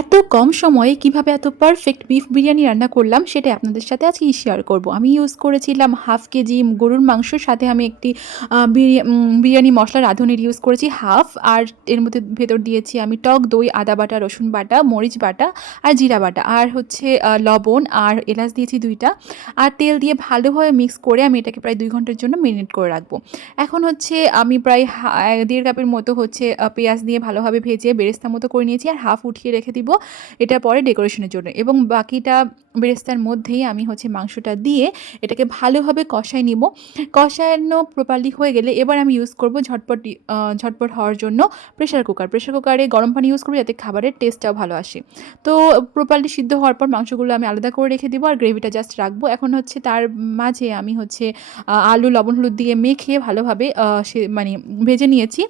এত কম সময়ে কিভাবে এত পারফেক্ট বিফ বিরিয়ানি রান্না করলাম সেটাই আপনাদের সাথে আজকে শেয়ার করব। আমি ইউজ করেছিলাম হাফ কেজি গরুর মাংস, সাথে আমি একটি বিরিয়ানি মশলা রাঁধুনির ইউজ করেছি হাফ, আর এর মধ্যে ভেতর দিয়েছি আমি টক দই, আদা বাটা, রসুন বাটা, মরিচ বাটা আর জিরা বাটা, আর হচ্ছে লবণ আর এলাচ দিয়েছি 2টা, আর তেল দিয়ে ভালোভাবে মিক্স করে আমি এটাকে প্রায় 2 ঘন্টার জন্য মেরিনেট করে রাখবো। এখন হচ্ছে আমি প্রায় 1.5 কাপের মতো হচ্ছে পেঁয়াজ দিয়ে ভালোভাবে ভেজে বেরেস্তা মতো করে নিয়েছি, আর হাফ উঠিয়ে রেখে দিব এটা পরে ডেকোরেশনের জন্য, এবং বাকিটা বেরেস্তার মধ্যেই আমি হচ্ছে মাংসটা দিয়ে এটাকে ভালোভাবে কষায় নিব। কষানো প্রপারলি হয়ে গেলে এবার আমি ইউজ করব ঝটপট হওয়ার জন্য প্রেশার কুকারে গরম পানি ইউজ করবো যাতে খাবারের টেস্টটাও ভালো আসে। তো প্রপারলি সিদ্ধ হওয়ার পর মাংসগুলো আমি আলাদা করে রেখে দিব, আর গ্রেভিটা জাস্ট রাখবো। এখন হচ্ছে তার মাঝে আমি হচ্ছে আলু লবণ হলুদ দিয়ে মেখে ভালোভাবে সে মানে ভেজে নিয়েছি।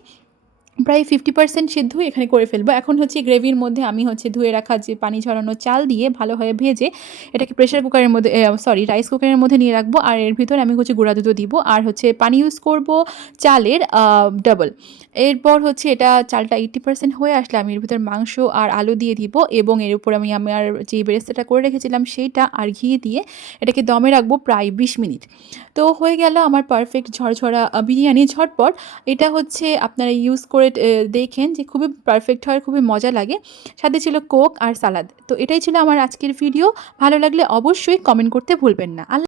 প্রায় 50% সিদ্ধই এখানে করে ফেলবো। এখন হচ্ছে গ্রেভির মধ্যে আমি হচ্ছে ধুয়ে রাখা যে পানি ঝরানো চাল দিয়ে ভালোভাবে ভেজে এটাকে প্রেশার কুকারের মধ্যে রাইস কুকারের মধ্যে নিয়ে রাখবো, আর এর ভিতরে আমি হচ্ছে গুঁড়া দুধও দিব, আর হচ্ছে পানি ইউজ করব চালের ডাবল। এরপর হচ্ছে এটা চালটা 80% হয়ে আসলে আমি এর ভিতরে মাংস আর আলু দিয়ে দিব, এবং এর উপর আমি আমার যে বেরেস্তাটা করে রেখেছিলাম সেইটা আর ঘি দিয়ে এটাকে দমে রাখবো প্রায় 20 মিনিট। তো হয়ে গেল আমার পারফেক্ট ঝরঝরা বিরিয়ানি ঝটপট। এটা হচ্ছে আপনারা ইউজ করে দেখেন যে খুবই পারফেক্ট হয়, খুবই মজা লাগে। সাথে ছিল কোক আর সালাদ। তো এটাই ছিল আমার আজকের ভিডিও। ভালো লাগলে অবশ্যই কমেন্ট করতে ভুলবেন না।